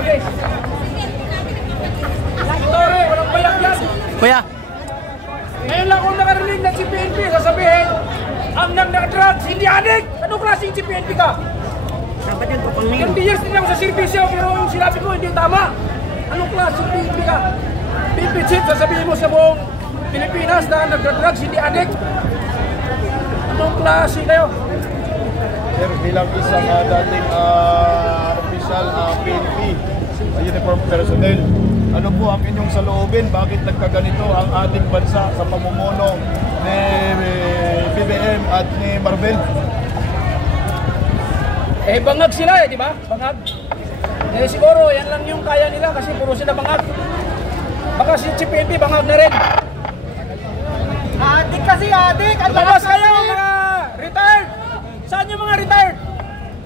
Arde. Tore, walang bayak yan. Kuya. Ngayon lang kung nakarinig na si PNP, sasabihin, ang nag-drugs, hindi adik! Anong klaseng si PNP ka? 20 years din ako sa servisyo, pero yung sinabi ko hindi tama. Anong klaseng PNP ka? PNP chief, sasabihin mo sa buong Pilipinas na nag-drugs, hindi adik. Anong klase kayo? Sir, bilang isang dating official PNP, uniform personnel, ano po ang inyong saloobin? Bakit nagkaganito ang ating bansa sa pamumuno ni BBM at ni Marvel? Eh, bangag sila di ba? Bangag. Eh, siguro, yan lang yung kaya nila kasi puro sila bangag. Baka si PNP bangag na rin. Adik kasi, adik! Lumabas kayo mga retired! Saan yung mga retired?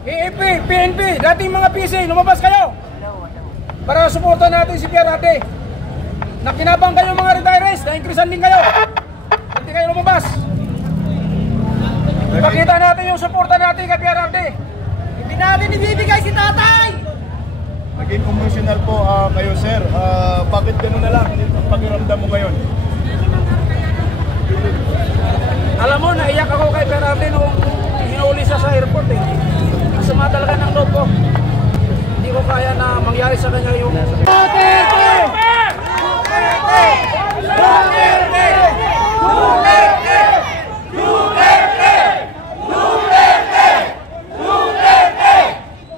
EAP, PNP, dating mga PC, lumabas kayo! Para suportan natin si Pierre Arde. Nakinabang kayo mga retirees, na-increasean din kayo. Hindi kayo lumabas. Ipakita natin yung suporta natin kay Pierre Arde. Hindi natin ibibigay si tatay! Naging emotional po kayo, sir. Bakit gano'n na lang ang pakiramdam mo ngayon? Alam mo, naiyak ako kay Pierre Arde nung hinuli siya sa airport eh. Masama talaga ng loob ko. Hindi ko kaya na mangyari sa kanya yung... Duterte! Duterte! Duterte! Duterte! Duterte! Duterte!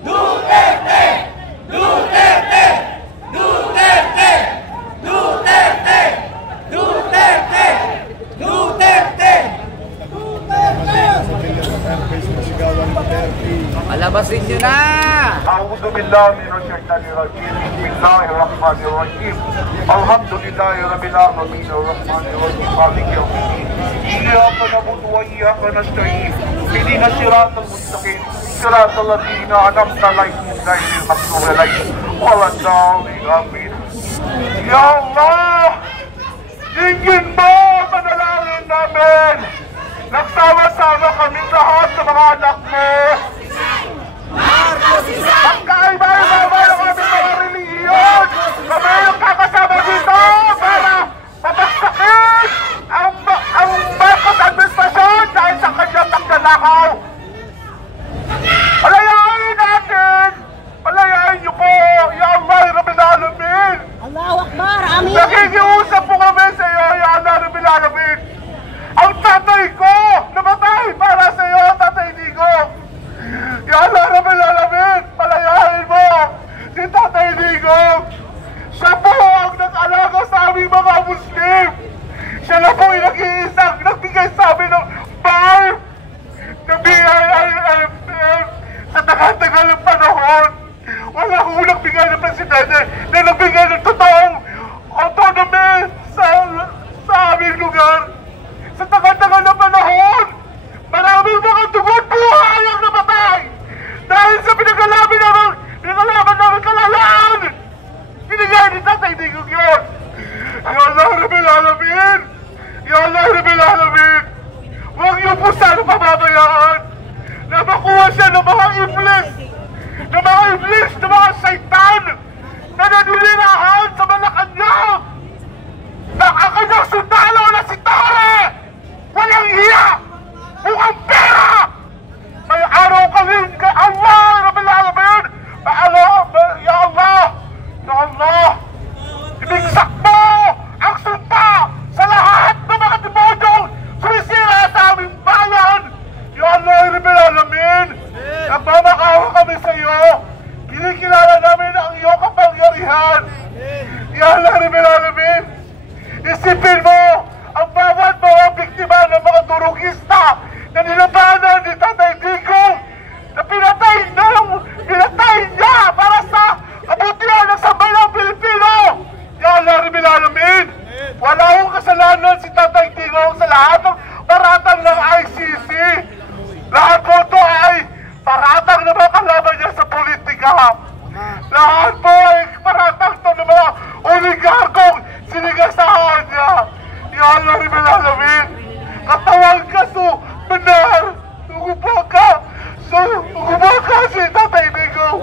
Duterte! Duterte! Duterte! Duterte! Duterte! Duterte! Duterte! Palabasin nyo na! أعوذ بالله من الشيطان الرجيم بسم الله الرحمن الرحيم الحمد لله رب العالمين الرحمن الرحيم مالك يوم الدين إياك نعبد وإياك نستعين اهدنا الصراط المستقيم صراط الذين أنعمت عليهم غير المغضوب عليهم ولا الضالين آمين يا الله ingin mo panalangin namin nagsama-sama kami lahat sa mga anak mo. Magkaiba-iba ng aming mga relihiyon. Kami yung kakasama dito para mapagsakin ang Marcos administrasyon dahil sa kanyang pagdanakaw. Palayain natin! Palayain niyo po! Ya Allah, Rabbil Alamin! Allahu Akbar! Amin! Nakikiusap po kami sa iyo, Ya Allah, Rabbil Alamin! Ang tatay ko namatay para sa iyo, Tatay Digo! Ya Allah, Rabbil Alamin! Palayain mo si Tatay Digo! Siya po ang nag-alaga sa aming mga Muslim! Siya na po yung nag-iisang nagbigay sa amin ng bar ng BIMF sa tagal-tagal ng panahon! Wala akong nagbigay ng presidente na nagbigay ng totoong autonomy sa aming lugar! Sa tagal-tagal ng panahon, maraming mga dugot buhay ang namatay dahil sa pinagalaban namin kalalaan. Binigay ni Tatay Digong yun. Ya Allah, Rabbil Alamin! Ya Allah, Rabbil Alamin! Huwag niyo po sana pababayaan na makuha siya ng mga iblis, ng mga saitan na nanilirahan sa Malacanang na ang kanyang sundalo na si Tore! Walang hiya! Mukhang pera! May araw kami kay Allah! Rabbil Alamin! Ya Allah! Ya Allah! Ibigsak mo ang sumpa sa lahat ng mga demonyong sumisira sa aming bayan! Ya Allah! Rabbil Alamin! Nagmamakawa kami sa iyo! Kinikilala namin ang iyong kapangyarihan! Ya Allah! Rabbil Alamin! Isipin mo ang bawat mga biktima ng mga durugista na nilabanan ni Tatay Digong na pinatay niya para sa kabutihan ng sambayang Pilipino! Ya Allah, Rabbil Alamin! Wala akong kasalanan si Tatay Digong sa lahat ng paratang ng ICC! Lahat po ito ay paratang na mga kalaban niya sa politika! Lahat po ay paratang ito ng mga oligarkong sinigasahan niya! Ya Allah, Rabbil Alamin! Katawan ka benar! Ugubaga si Tatay Digong!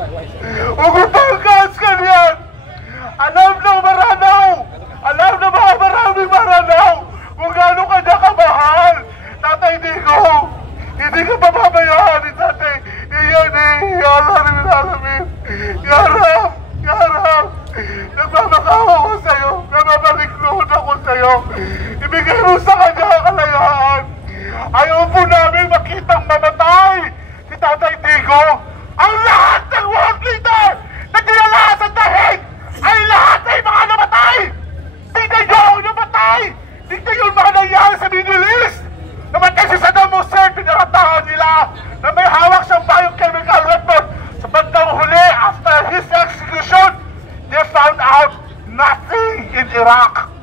Ugubaga kanya! ko, ang lahat ng world leader na kilala sa dahig ay lahat ay mga namatay! Di kayo namatay! Di kayo mga nangyari sa Middle East! Namatay si Saddam Hussein, pinakataon nila na may hawak siyang biochemical weapon. Sa bandang huli, after his execution, they found out nothing in Iraq.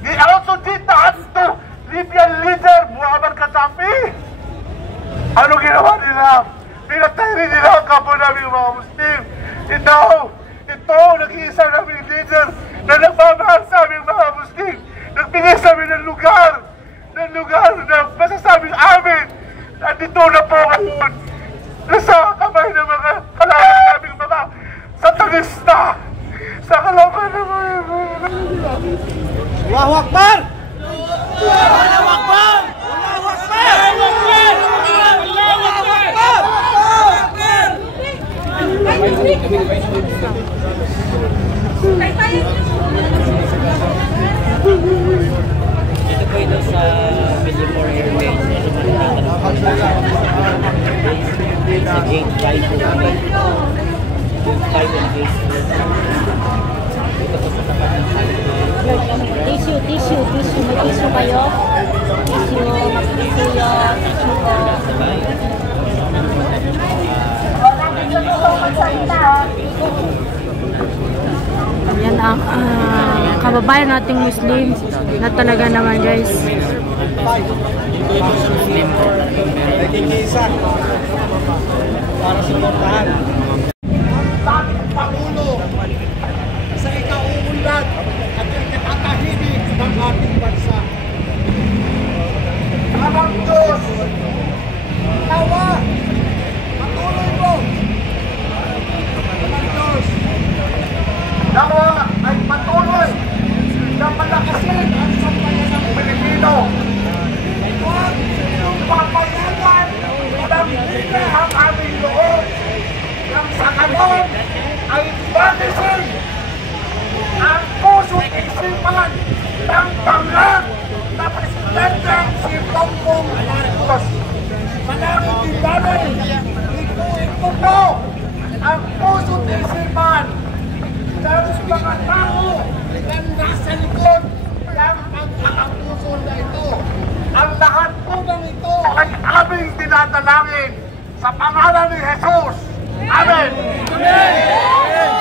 They also did that to Libyan leader Muammar Gaddafi. Ano ginawa nila? Pinatay rin nila ang kapo namin mga Muslim. Ito, nag-iisa namin leader na nagmamahal sa aming mga Muslim. Nagbigay sa amin ng lugar na masasabing amin. Nandito na po ngayon. Nasa kamay ng mga kalaban naming mga satanista. Sa kalaban ng mga... Allahu Akbar! Allahu Akbar! Allahu Akbar! Allahu Akbar! Ito po ito sa Billboard Airways. Sa gate 5 po kami. Gate 5 and gate 4. Ito po sa tapat ng Tissue. May tissue kayo? Tissue po. Yan ang kababayan nating Muslim na talaga naman guys. Nagkikisa para suportahan. Bakit Pangulo sa ikauunlad at ikatahimik ng ating bansa? Amang Diyos, tawa, patuloy mo. Amang Diyos, nawa ay patuloy na malakasin ang sambayan ng Pilipino. Huwag yung papayagan ng hindi ang aming loob nang sa kanon ay batisin ang puso't isipan ng pangang na Presidente si Bongbong Marcos. Manangin din namin, ito po ang puso't isipan ng mga tao na nasa likod ng pagkakapuso na ito. Ang lahat po ng ito ay aming dinadalangin sa pangalan ni Jesus. Amen! Amen!